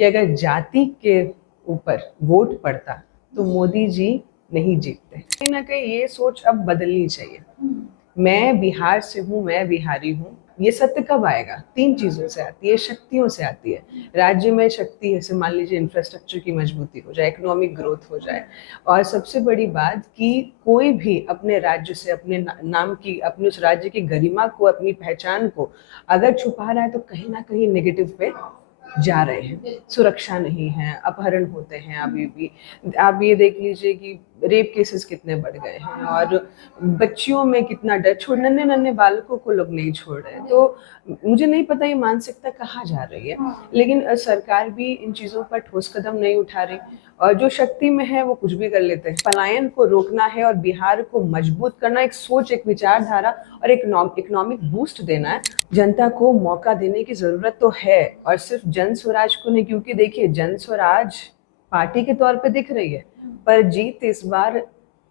कि अगर जाति के ऊपर वोट पड़ता तो मोदी जी नहीं जीतते। कहीं ना कहीं ये सोच अब बदलनी चाहिए। मैं बिहार से हूँ, मैं बिहारी हूँ, ये सत्य कब आएगा? 3 चीजों से आती है, शक्तियों से आती है। राज्य में शक्ति जैसे मान लीजिए इंफ्रास्ट्रक्चर की मजबूती हो जाए, इकोनॉमिक ग्रोथ हो जाए, और सबसे बड़ी बात कि कोई भी अपने राज्य से, अपने नाम की, अपने उस राज्य की गरिमा को, अपनी पहचान को अगर छुपा रहा है तो कहीं ना कहीं नेगेटिव पे जा रहे हैं। सुरक्षा नहीं है, अपहरण होते हैं अभी भी। आप ये देख लीजिए कि रेप केसेस कितने बढ़ गए हैं, और बच्चियों में कितना डर, नन्हे नन्हे बालकों को लोग नहीं छोड़ रहे। तो मुझे नहीं पता ये मानसिकता कहाँ जा रही है, लेकिन सरकार भी इन चीज़ों पर ठोस कदम नहीं उठा रही, और जो शक्ति में है वो कुछ भी कर लेते हैं। पलायन को रोकना है और बिहार को मजबूत करना, एक सोच, एक विचारधारा और एक इकोनॉमिक बूस्ट देना है। जनता को मौका देने की जरूरत तो है, और सिर्फ जन स्वराज को नहीं, क्योंकि देखिए जन स्वराज पार्टी के तौर पे दिख रही है, पर जीत इस बार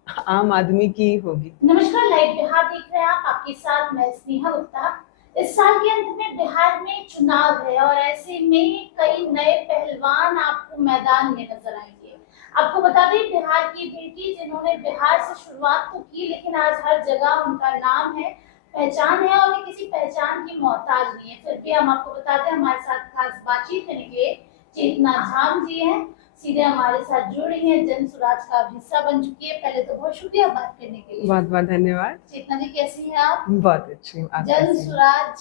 आम आदमी की होगी। नमस्कार, लाइव बिहार देख रहे हैं आप, आपके साथ मैं स्नेहा गुप्ता। इस साल के अंत में बिहार में चुनाव है और ऐसे में कई नए पहलवान आपको मैदान में नजर आएंगे। आपको बता दें, बिहार की बेटी जिन्होंने बिहार से शुरुआत तो की, लेकिन आज हर जगह उनका नाम है, पहचान है, और किसी पहचान की मोहताज नहीं है। फिर भी हम आपको बता दें, हमारे साथ खास बातचीत करने के लिए चेतना झाम जी हैं, सीधे हमारे साथ जुड़ रही हैं, जन स्वराज का हिस्सा बन चुकी है। पहले तो बहुत शुक्रिया बात करने के लिए। बहुत बहुत धन्यवाद। चेतना जी, कैसी हैं आप? बहुत अच्छी हूँ। जन स्वराज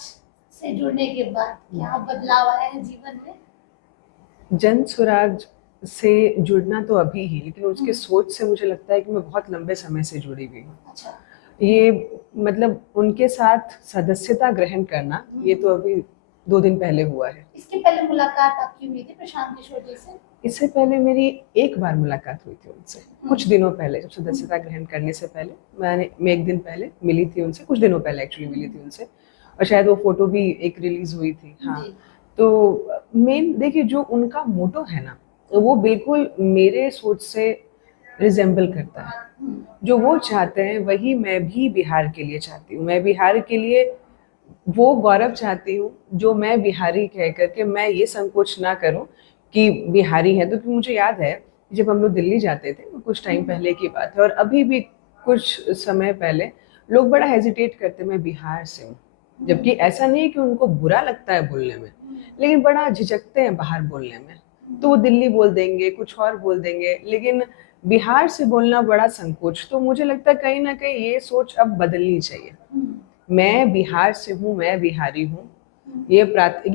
से जुड़ने के बाद क्या बदलाव आया है जीवन में? जन स्वराज से जुड़ना तो अभी ही, लेकिन उसके सोच से मुझे लगता है कि मैं बहुत लंबे समय से जुड़ी हुई हूँ। अच्छा। ये मतलब उनके साथ सदस्यता ग्रहण करना, ये तो अभी 2 दिन पहले हुआ है। इसके पहले मुलाकात आपकी हुई थी प्रशांत किशोर जी से? इससे पहले मेरी एक बार मुलाकात हुई थी उनसे, कुछ दिनों पहले, जब सदस्यता ग्रहण करने से पहले मैं 1 दिन पहले मिली थी उनसे, कुछ दिनों पहले एक्चुअली मिली थी उनसे, और शायद वो फोटो भी एक रिलीज हुई थी। हाँ, तो मेन देखिए जो उनका मोटो है ना, वो बिल्कुल मेरे सोच से रिजेंबल करता है। जो वो चाहते हैं वही मैं भी बिहार के लिए चाहती हूँ। मैं बिहार के लिए वो गौरव चाहती हूँ जो मैं बिहारी कह करके मैं ये संकोच ना करूँ कि बिहारी है। तो क्योंकि मुझे याद है जब हम लोग दिल्ली जाते थे, कुछ टाइम पहले की बात है, और अभी भी कुछ समय पहले लोग बड़ा हेजिटेट करते, मैं बिहार से हूँ, जबकि ऐसा नहीं है कि उनको बुरा लगता है बोलने में, लेकिन बड़ा झिझकते हैं बाहर बोलने में। तो वो दिल्ली बोल देंगे, कुछ और बोल देंगे, लेकिन बिहार से बोलना बड़ा संकोच। तो मुझे लगता है कहीं ना कहीं ये सोच अब बदलनी चाहिए। मैं बिहार से हूँ, मैं बिहारी हूँ, ये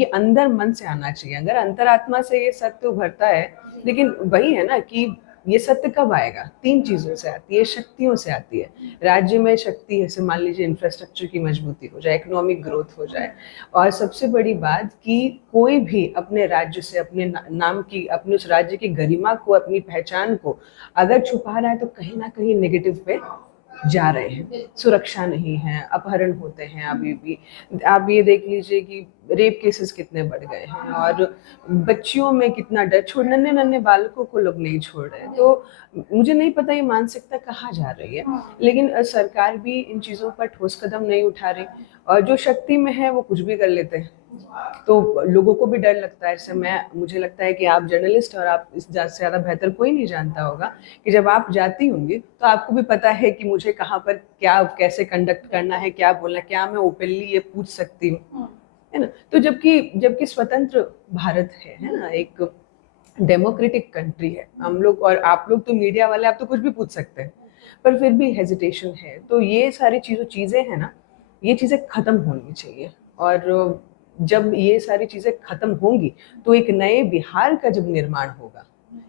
अंदर मन से आना चाहिए। अगर अंतरात्मा से ये सत्य उभरता है, लेकिन वही है ना कि ये सत्य कब आएगा? 3 चीजों से आती है, शक्तियों से आती है। राज्य में शक्ति जैसे मान लीजिए इंफ्रास्ट्रक्चर की मजबूती हो जाए, इकोनॉमिक ग्रोथ हो जाए, और सबसे बड़ी बात कि कोई भी अपने राज्य से, अपने नाम की, अपने उस राज्य की गरिमा को, अपनी पहचान को अगर छुपा रहा है तो कहीं ना कहीं नेगेटिव पे जा रहे हैं। सुरक्षा नहीं है, अपहरण होते हैं अभी भी। आप ये देख लीजिए कि रेप केसेस कितने बढ़ गए हैं, और बच्चियों में कितना डर, नन्हे नन्हे बालकों को लोग नहीं छोड़ रहे। तो मुझे नहीं पता ये मानसिकता कहाँ जा रही है, लेकिन सरकार भी इन चीज़ों पर ठोस कदम नहीं उठा रही, और जो शक्ति में है वो कुछ भी कर लेते हैं। तो लोगों को भी डर लगता है। जैसे मुझे लगता है कि आप जर्नलिस्ट, और आप इस से ज़्यादा बेहतर कोई नहीं जानता होगा कि जब आप जाती होंगी तो आपको भी पता है कि मुझे कहाँ पर क्या, कैसे कंडक्ट करना है, क्या बोलना है, क्या मैं ओपनली ये पूछ सकती हूँ, है ना। तो जबकि जबकि स्वतंत्र भारत है ना, एक डेमोक्रेटिक कंट्री है हम लोग, और आप लोग तो मीडिया वाले, आप तो कुछ भी पूछ सकते हैं, पर फिर भी हेजिटेशन है। तो ये सारी चीज़ें हैं ना, ये चीज़ें खत्म होनी चाहिए। और जब ये सारी चीज़ें खत्म होंगी तो एक नए बिहार का जब निर्माण होगा,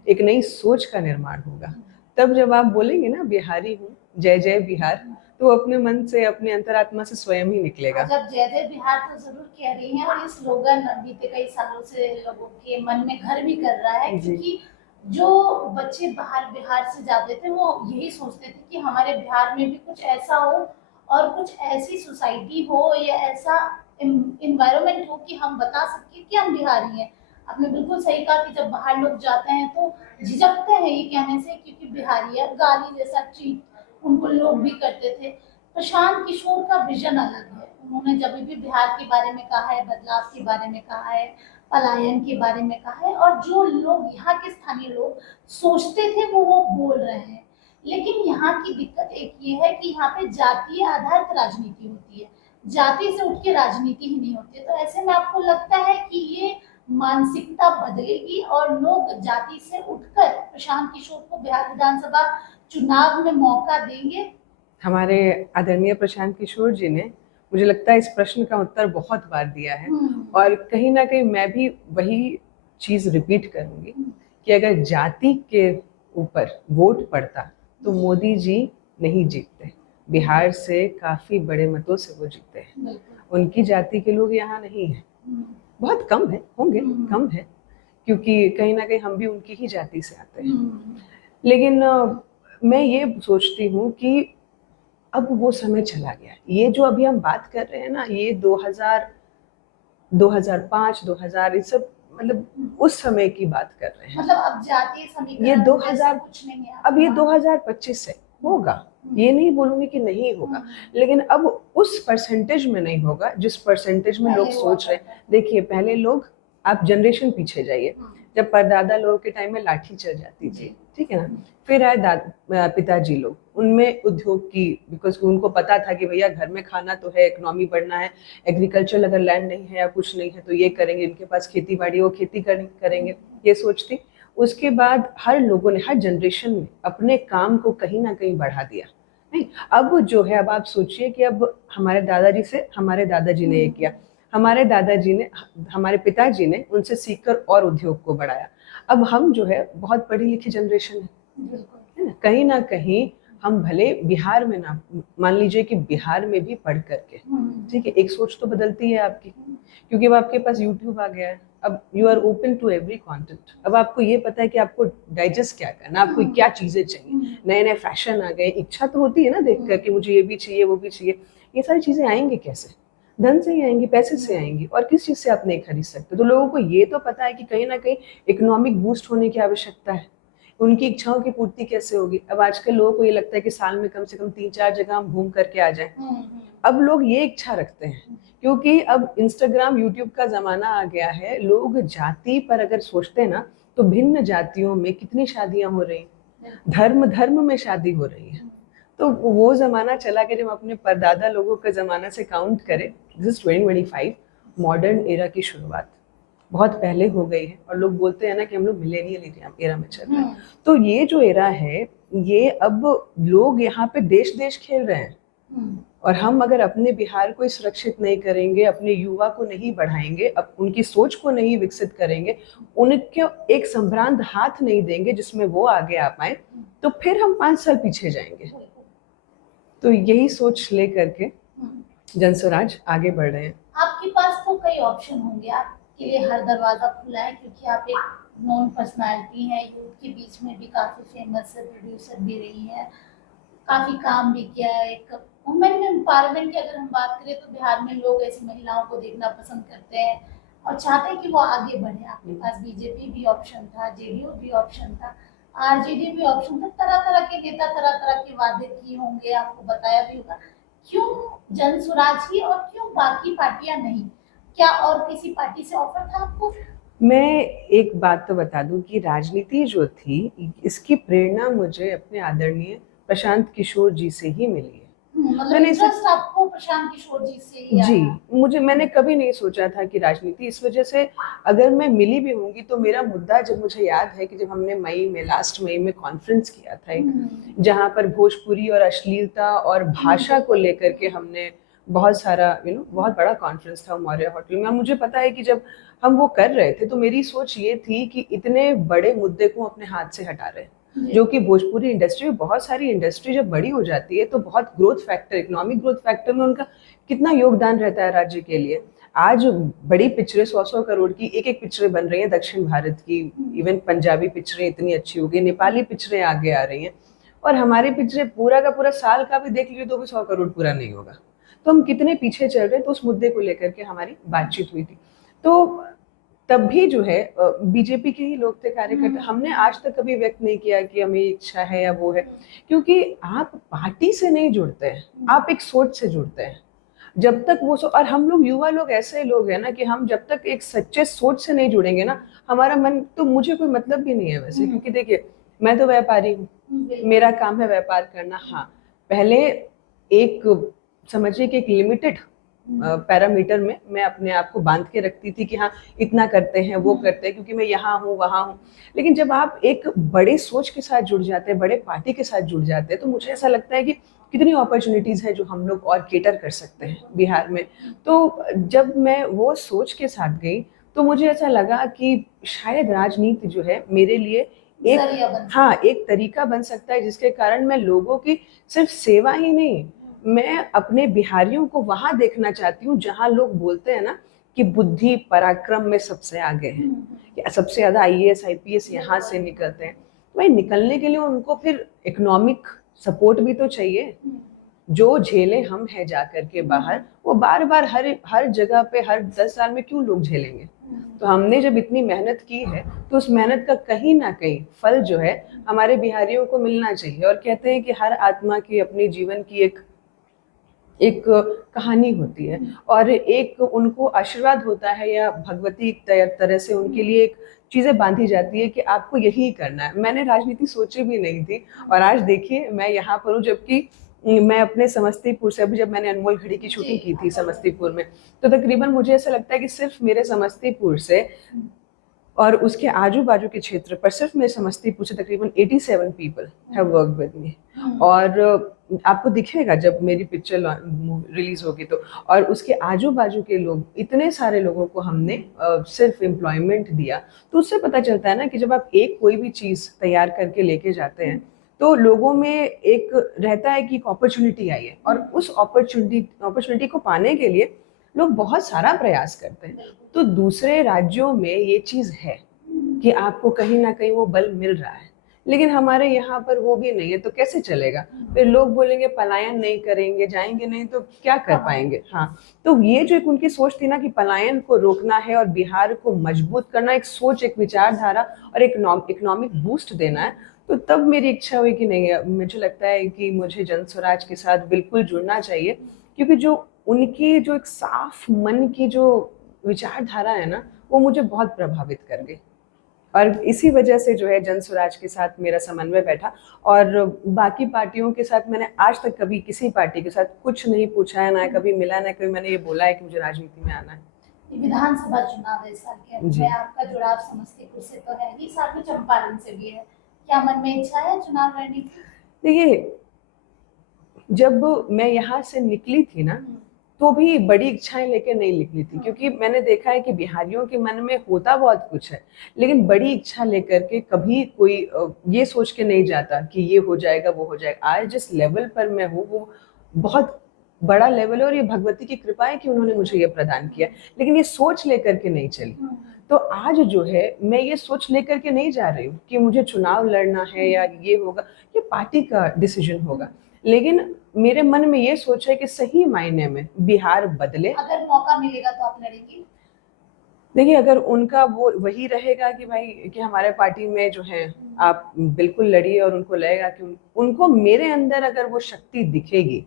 एक नई सोच का निर्माण होगा, तब जब आप बोलेंगे ना बिहारी हूँ, जय जय बिहार, तो अपने मन से, अपने अंतरात्मा से स्वयं ही निकलेगा। जब जय जय बिहार तो जरूर कह रही हैं, और ये स्लोगन बीते कई सालों से लोगों के मन में घर भी कर रहा है, क्योंकि जो बच्चे बाहर बिहार से जाते थे वो यही सोचते थे कि हमारे बिहार में भी कुछ ऐसा हो, और कुछ ऐसी सोसाइटी हो या ऐसा इन्वायरमेंट हो कि हम बता सके कि हम बिहारी हैं। आपने बिल्कुल सही कहा कि जब बाहर लोग जाते हैं तो झिझकते हैं ये कहने से, क्योंकि बिहारी है, गाली जैसा ट्रीट उनको लोग भी करते थे। प्रशांत किशोर का विजन अलग है। उन्होंने जब भी बिहार के बारे में कहा है, बदलाव के बारे में कहा है, पलायन के बारे में कहा है, और जो लोग यहाँ के स्थानीय लोग सोचते थे वो बोल रहे हैं। लेकिन यहाँ की दिक्कत एक ये है कि यहाँ पे जातीय आधारित राजनीति होती है, जाति से उठ के राजनीति ही नहीं होती है। तो ऐसे में आपको लगता है कि ये मानसिकता बदलेगी और लोग जाति से उठकर प्रशांत किशोर को बिहार विधानसभा चुनाव में मौका देंगे? हमारे आदरणीय प्रशांत किशोर जी ने, मुझे लगता है, इस प्रश्न का उत्तर बहुत बार दिया है, और कहीं ना कहीं मैं भी वही चीज रिपीट करूंगी कि अगर जाति के ऊपर वोट पड़ता तो मोदी जी नहीं जीतते। बिहार से काफी बड़े मतों से वो जीते हैं। उनकी जाति के लोग यहाँ नहीं है, बहुत कम है, होंगे कम है, क्योंकि कहीं ना कहीं हम भी उनकी ही जाति से आते हैं। लेकिन मैं ये सोचती हूँ कि अब वो समय चला गया। ये जो अभी हम बात कर रहे हैं ना, ये 2005, 2000, ये सब मतलब उस समय की बात कर रहे हैं। मतलब अब जातीय समीकरण ये 2000 कुछ नहीं है, अब ये 2025 से होगा, ये नहीं बोलूंगी कि नहीं होगा, लेकिन अब उस परसेंटेज में नहीं होगा जिस परसेंटेज में लोग सोच रहे हैं। देखिए, पहले लोग, आप जनरेशन पीछे जाइए, जब परदादा लोगों के टाइम में लाठी चल जाती थी, ठीक है ना, फिर आए पिताजी लोग, उनमें उद्योग की, बिकॉज उनको पता था कि भैया घर में खाना तो है, इकोनॉमी बढ़ना है, एग्रीकल्चर अगर लैंड नहीं है या कुछ नहीं है तो ये करेंगे, इनके पास खेती बाड़ी, वो खेती करेंगे, ये सोचती। उसके बाद हर लोगों ने, हर जनरेशन ने अपने काम को कहीं ना कहीं बढ़ा दिया। नहीं, अब जो है, अब आप सोचिए कि अब हमारे दादाजी से हमारे दादाजी ने ये किया, हमारे दादाजी ने, हमारे पिताजी ने उनसे सीखकर और उद्योग को बढ़ाया। अब हम जो है बहुत पढ़ी लिखी जनरेशन है ना कहीं हम भले बिहार में ना, मान लीजिए कि बिहार में भी पढ़ करके, ठीक है, एक सोच तो बदलती है आपकी, क्योंकि अब आपके पास यूट्यूब आ गया है। अब you are open to every content. अब आपको ये पता है कि आपको डाइजेस्ट क्या करना, आपको क्या चीजें चाहिए, नए नए फैशन आ गए, इच्छा तो होती है ना देख कर कि मुझे ये भी चाहिए, वो भी चाहिए। ये सारी चीजें आएंगी कैसे? धन से ही आएंगी, पैसे से आएंगी, और किस चीज से आप नहीं खरीद सकते। तो लोगों को ये तो पता है कि कहीं ना कहीं इकोनॉमिक बूस्ट होने की आवश्यकता है। उनकी इच्छाओं की पूर्ति कैसे होगी? अब आजकल लोगों को ये लगता है कि साल में कम से कम 3-4 जगह हम घूम करके आ जाएं। अब लोग ये इच्छा रखते हैं, क्योंकि अब इंस्टाग्राम, यूट्यूब का जमाना आ गया है। लोग जाति पर अगर सोचते हैं ना, तो भिन्न जातियों में कितनी शादियां हो रही, धर्म में शादी हो रही है। तो वो जमाना चला के जब अपने परदादा लोगों के जमाना से काउंट करें, दिस इज 2025, मॉडर्न एरा की शुरुआत बहुत पहले हो गई है। और लोग बोलते हैं ना कि हम लोग मिलेनियल एरा में चल रहे हैं। तो ये जो एरा है, ये अब लोग यहाँ पे देश देश खेल रहे हैं, और हम अगर अपने बिहार को सुरक्षित नहीं करेंगे, अपने युवा को नहीं बढ़ाएंगे, अब उनकी सोच को नहीं विकसित करेंगे, उनके एक संभ्रांत हाथ नहीं देंगे जिसमें वो आगे आ पाए, तो फिर हम 5 साल पीछे जाएंगे। तो यही सोच लेकर के जनस्वराज आगे बढ़ रहे हैं। आपके पास तो कई ऑप्शन होंगे, आपके लिए हर दरवाजा खुला है, क्योंकि आप एक नॉन पर्सनालिटी हैं, यूथ के बीच में भी काफी फेमस है, प्रोड्यूसर भी रही है, काफी काम भी किया है। एक वुमेन एम्पावरमेंट की अगर हम बात करें तो बिहार में लोग ऐसी महिलाओं को देखना पसंद करते हैं और चाहते हैं कि वो आगे बढ़े। आपके पास बीजेपी भी ऑप्शन था, जेडीयू भी ऑप्शन था, आरजेडी भी ऑप्शन था, तरह तरह के नेता तरह तरह के वादे किए होंगे, आपको बताया भी होगा। क्यों जनस्वराज ही और क्यों बाकी पार्टियां नहीं? क्या और किसी पार्टी से ऑफर था आपको? मैं एक बात तो बता दूं कि राजनीति जो थी, इसकी प्रेरणा मुझे अपने आदरणीय प्रशांत किशोर जी से ही मिली है। मतलब इंटरेस्ट आपको प्रशांत किशोर जी से ही जी, मैंने कभी नहीं सोचा था कि राजनीति, इस वजह से अगर मैं मिली भी होंगी तो मेरा मुद्दा, जब मुझे याद है कि जब हमने लास्ट मई में कॉन्फ्रेंस किया था एक, जहाँ पर भोजपुरी और अश्लीलता और भाषा को लेकर के हमने बहुत सारा बहुत बड़ा कॉन्फ्रेंस था मौर्य होटल में। मुझे पता है कि जब हम वो कर रहे थे तो मेरी सोच ये थी कि इतने बड़े मुद्दे को अपने हाथ से हटा रहे हैं, जो कि भोजपुरी इंडस्ट्री, बहुत सारी इंडस्ट्री जब बड़ी हो जाती है तो बहुत growth factor, economic growth factor में उनका कितना योगदान रहता है राज्य के लिए। आज बड़ी पिक्चरें 100-100 करोड़ की एक पिक्चरें बन रही हैं दक्षिण भारत की, इवन पंजाबी पिक्चरें इतनी अच्छी हो गई, नेपाली पिक्चरें आगे आ रही हैं, और हमारी पिक्चरें पूरा का पूरा साल का भी देख लीजिए तो भी 100 करोड़ पूरा नहीं होगा। तो हम कितने पीछे चल रहे हैं। तो उस मुद्दे को लेकर के हमारी बातचीत हुई थी। तो तब भी जो है बीजेपी के ही लोग थे कार्यकर्ता। हमने आज तक कभी व्यक्त नहीं किया कि हमें इच्छा है या वो है, क्योंकि आप पार्टी से नहीं जुड़ते हैं, आप एक सोच से जुड़ते हैं। जब तक वो और हम लोग युवा लोग ऐसे लोग हैं ना कि हम जब तक एक सच्चे सोच से नहीं जुड़ेंगे ना, हमारा मन तो, मुझे कोई मतलब भी नहीं है वैसे, क्योंकि देखिए मैं तो व्यापारी हूँ, मेरा काम है व्यापार करना। हाँ, पहले एक समझिए कि एक लिमिटेड पैरामीटर में मैं अपने आप को बांध के रखती थी कि हाँ इतना करते हैं वो करते हैं, क्योंकि मैं यहाँ हूँ वहाँ हूँ। लेकिन जब आप एक बड़े सोच के साथ जुड़ जाते हैं, बड़े पार्टी के साथ जुड़ जाते हैं, तो मुझे ऐसा लगता है कि कितनी अपॉर्चुनिटीज है जो हम लोग और केटर कर सकते हैं बिहार में। तो जब मैं वो सोच के साथ गई तो मुझे ऐसा लगा कि शायद राजनीति जो है मेरे लिए एक, हाँ, एक तरीका बन सकता है जिसके कारण मैं लोगों की सिर्फ सेवा ही नहीं, मैं अपने बिहारियों को वहां देखना चाहती हूँ जहां लोग बोलते हैं ना कि बुद्धि पराक्रम में सबसे आगे है, कि सबसे ज्यादा आईएएस आईपीएस यहाँ से निकलते हैं। भाई निकलने के लिए उनको फिर इकोनॉमिक सपोर्ट भी तो चाहिए। जो झेले हम हैं जा करके बाहर, वो बार बार हर जगह पे हर 10 साल में क्यों लोग झेलेंगे। तो हमने जब इतनी मेहनत की है तो उस मेहनत का कहीं ना कहीं फल जो है हमारे बिहारियों को मिलना चाहिए। और कहते हैं कि हर आत्मा की अपने जीवन की एक कहानी होती है और एक उनको आशीर्वाद होता है, या भगवती तरह से उनके लिए एक चीजें बांधी जाती है कि आपको यही करना है। मैंने राजनीति सोची भी नहीं थी और आज देखिए मैं यहाँ पर हूँ, जबकि मैं अपने समस्तीपुर से, अभी जब मैंने अनमोल घड़ी की शूटिंग की थी समस्तीपुर में, तो तकरीबन मुझे ऐसा लगता है कि सिर्फ मेरे समस्तीपुर से और उसके आजू बाजू के क्षेत्र पर सिर्फ मेरे समस्तीपुर से तकरीबन 87 people have worked with me. और आपको दिखेगा जब मेरी पिक्चर रिलीज होगी तो, और उसके आजू बाजू के लोग, इतने सारे लोगों को हमने सिर्फ एम्प्लॉयमेंट दिया। तो उससे पता चलता है ना कि जब आप एक कोई भी चीज़ तैयार करके लेके जाते हैं तो लोगों में एक रहता है कि एक अपॉर्चुनिटी आई है, और उस अपॉर्चुनिटी को पाने के लिए लोग बहुत सारा प्रयास करते हैं। तो दूसरे राज्यों में ये चीज़ है कि आपको कहीं ना कहीं वो बल मिल रहा है, लेकिन हमारे यहाँ पर वो भी नहीं है। तो कैसे चलेगा? फिर लोग बोलेंगे पलायन नहीं करेंगे, जाएंगे नहीं तो क्या कर पाएंगे। हाँ, तो ये जो एक उनकी सोच थी ना कि पलायन को रोकना है और बिहार को मजबूत करना, एक सोच, एक विचारधारा और एक इकोनॉमिक बूस्ट देना है, तो तब मेरी इच्छा हुई कि नहीं, मुझे लगता है कि मुझे जन स्वराज के साथ बिल्कुल जुड़ना चाहिए, क्योंकि जो उनकी जो एक साफ मन की जो विचारधारा है ना, वो मुझे बहुत प्रभावित कर गई। और इसी वजह से जो है जन स्वराज के साथ मेरा समन्वय बैठा। और बाकी पार्टियों के साथ मैंने आज तक कभी किसी पार्टी के साथ कुछ नहीं पूछा है, ना कभी मिला, ना कभी मैंने ये बोला है कि मुझे राजनीति में आना है। विधानसभा चुनाव है इस साल के अंत में, आपका जुड़ाव समस्तीपुर से तो है ही, साथ में चंपारण से भी है, क्या मन में इच्छा है चुनाव लड़ने की? देखिए, जब मैं यहाँ से निकली थी ना, तो भी बड़ी इच्छाएं लेके नहीं निकली थी, क्योंकि मैंने देखा है कि बिहारियों के मन में होता बहुत कुछ है, लेकिन बड़ी इच्छा लेकर के कभी कोई ये सोच के नहीं जाता कि ये हो जाएगा वो हो जाएगा। आज जिस लेवल पर मैं हूँ वो बहुत बड़ा लेवल है, और ये भगवती की कृपा है कि उन्होंने मुझे ये प्रदान किया, लेकिन ये सोच लेकर के नहीं चली। तो आज जो है मैं ये सोच लेकर के नहीं जा रही हूँ कि मुझे चुनाव लड़ना है या ये होगा, ये पार्टी का डिसीजन होगा, लेकिन मेरे मन में ये सोच है कि सही मायने में बिहार बदले। अगर मौका मिलेगा तो आप लड़ेंगे? देखिए, अगर उनका वो वही रहेगा कि भाई कि हमारे पार्टी में जो है आप बिल्कुल लड़िए, और उनको लगेगा कि उनको मेरे अंदर अगर वो शक्ति दिखेगी,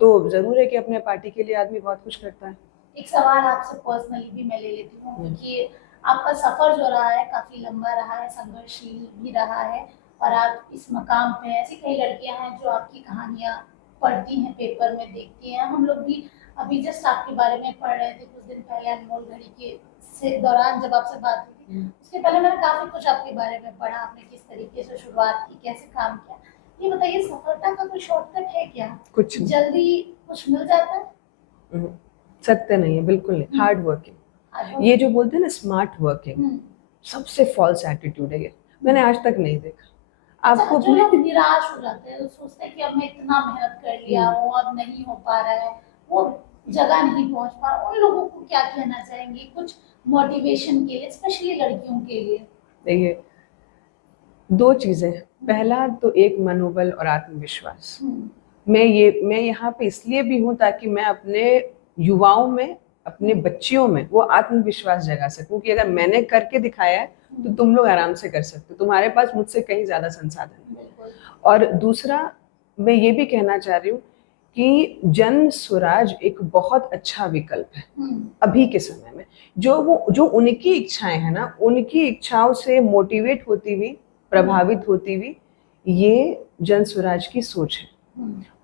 तो जरूर है कि अपने पार्टी के लिए आदमी बहुत कुछ करता है। एक सवाल आपसे पर्सनली भी मैं ले लेती हूँ, क्योंकि आपका सफर जो रहा है काफी लंबा रहा है, संघर्षशील भी रहा है, और आप इस मकाम पे, ऐसी कई लड़कियां हैं जो आपकी कहानियां पढ़ती हैं, पेपर में देखती हैं। हम लोग भी अभी जस्ट आपके बारे में पढ़ रहे थे कुछ दिन पहले अनमोल घड़ी के से दौरान जब आपसे बात हुई थी, उसके पहले मैंने काफी कुछ आपके बारे में पढ़ा, आपने किस तरीके से शुरुआत की, कैसे काम किया। ये बताइए, सफलता का कोई शॉर्टकट है क्या? कुछ जल्दी कुछ मिल जाता है? सत्य नहीं है, बिल्कुल नहीं। हार्ड वर्किंग, ये जो बोलते हैं ना स्मार्ट वर्किंग, सबसे फॉल्स एटीट्यूड है ये, मैंने आज तक नहीं देखा। आपको जो लोग निराश हो जाते हैं, सोचते हैं कि अब मैं इतना मेहनत कर लिया हूँ, अब नहीं हो पा रहा है, वो जगह नहीं पहुंच पा रहा, उन लोगों को क्या कहना चाहेंगे कुछ मोटिवेशन के लिए, स्पेशली लड़कियों के लिए? देखिए, दो चीजें, पहला तो एक मनोबल और आत्मविश्वास। मैं यहाँ पे इसलिए भी हूँ ताकि मैं अपने युवाओं में, अपने बच्चियों में वो आत्मविश्वास जगा सकूं कि अगर मैंने करके दिखाया है तो तुम लोग आराम से कर सकते हो, तुम्हारे पास मुझसे कहीं ज्यादा संसाधन है। और दूसरा, मैं ये भी कहना चाह रही हूँ कि जन स्वराज एक बहुत अच्छा विकल्प है अभी के समय में। जो उनकी इच्छाएं हैं ना, उनकी इच्छाओं से मोटिवेट होती हुई, प्रभावित होती हुई ये जन स्वराज की सोच है।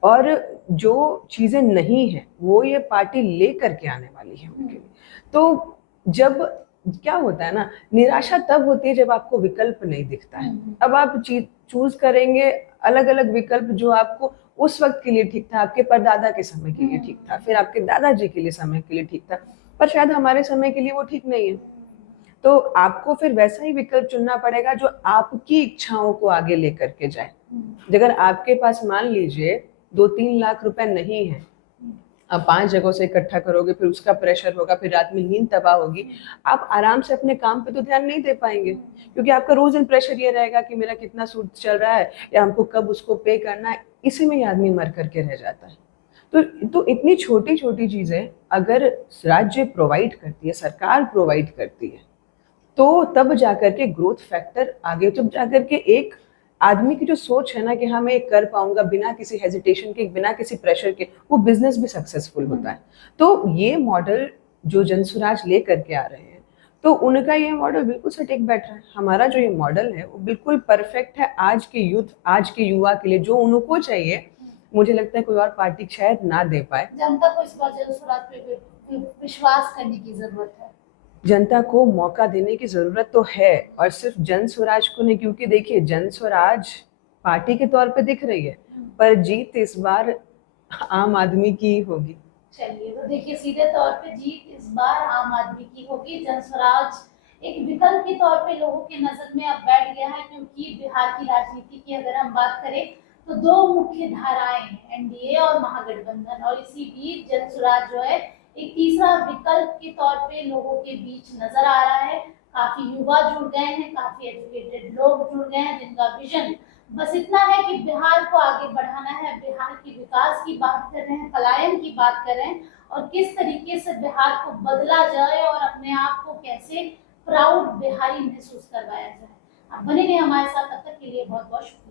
और जो चीजें नहीं है वो ये पार्टी लेकर के आने वाली है उनके लिए। तो जब क्या होता है ना, निराशा तब होती है जब आपको विकल्प नहीं दिखता है। अब आप चूज करेंगे अलग अलग विकल्प जो आपको उस वक्त के लिए ठीक था, आपके परदादा के समय के लिए ठीक था, फिर आपके दादाजी के लिए समय के लिए ठीक था, पर शायद हमारे समय के लिए वो ठीक नहीं है। तो आपको फिर वैसा ही विकल्प चुनना पड़ेगा जो आपकी इच्छाओं को आगे लेकर के जाए। अगर आपके पास मान लीजिए 2-3 लाख रुपए नहीं है, आप 5 जगहों से इकट्ठा करोगे, फिर उसका प्रेशर होगा, फिर रात में नींद तबाह होगी, आप आराम से अपने काम पे तो ध्यान नहीं दे पाएंगे, क्योंकि आपका रोज दिन प्रेशर ये रहेगा कि मेरा कितना सूद चल रहा है या हमको कब उसको पे करना है। इसी में ही आदमी मर करके रह जाता है। तो इतनी छोटी छोटी चीजें अगर राज्य प्रोवाइड करती है, सरकार प्रोवाइड करती है, तो तब जाकर के ग्रोथ फैक्टर आगे, तब जाकर के एक आदमी की जो सोच है ना कि हाँ मैं ये कर पाऊंगा बिना किसी हेजिटेशन के, बिना किसी प्रेशर के, वो बिजनेस भी सक्सेसफुल होता है। तो ये मॉडल जो जनसुराज ले करके आ रहे हैं, तो उनका ये मॉडल बिल्कुल सटीक बैठ रहा है। हमारा जो ये मॉडल है वो बिल्कुल परफेक्ट है आज के यूथ, आज के युवा के लिए, जो उनको चाहिए। मुझे लगता है कोई और पार्टी शायद ना दे पाए। जनता को इस बार जनसुराज पे विश्वास करने की जरूरत है। जनता को मौका देने की जरूरत तो है, और सिर्फ जन स्वराज को नहीं, क्योंकि देखिए जन स्वराज पार्टी के तौर पे दिख रही है, पर जीत इस बार आम आदमी की ही होगी। चलिए, तो देखिए सीधे तौर पे जीत इस बार आम आदमी की होगी। जन स्वराज एक विकल्प के तौर पे लोगों की नजर में अब बैठ गया है, क्योंकि बिहार की राजनीति की अगर हम बात करें तो दो मुख्य धाराएं हैं, एनडीए और महागठबंधन, और इसी बीच जन स्वराज जो है एक तीसरा विकल्प के तौर पे लोगों के बीच नजर आ रहा है। काफी युवा जुड़ गए हैं, काफी एजुकेटेड लोग जुड़ गए हैं, जिनका विजन बस इतना है कि बिहार को आगे बढ़ाना है, बिहार के विकास की बात कर रहे हैं, पलायन की बात कर रहे हैं, और किस तरीके से बिहार को बदला जाए और अपने आप को कैसे प्राउड बिहारी महसूस करवाया जाए। आप बने रहिए हमारे साथ, तब तक के लिए बहुत बहुत शुक्रिया।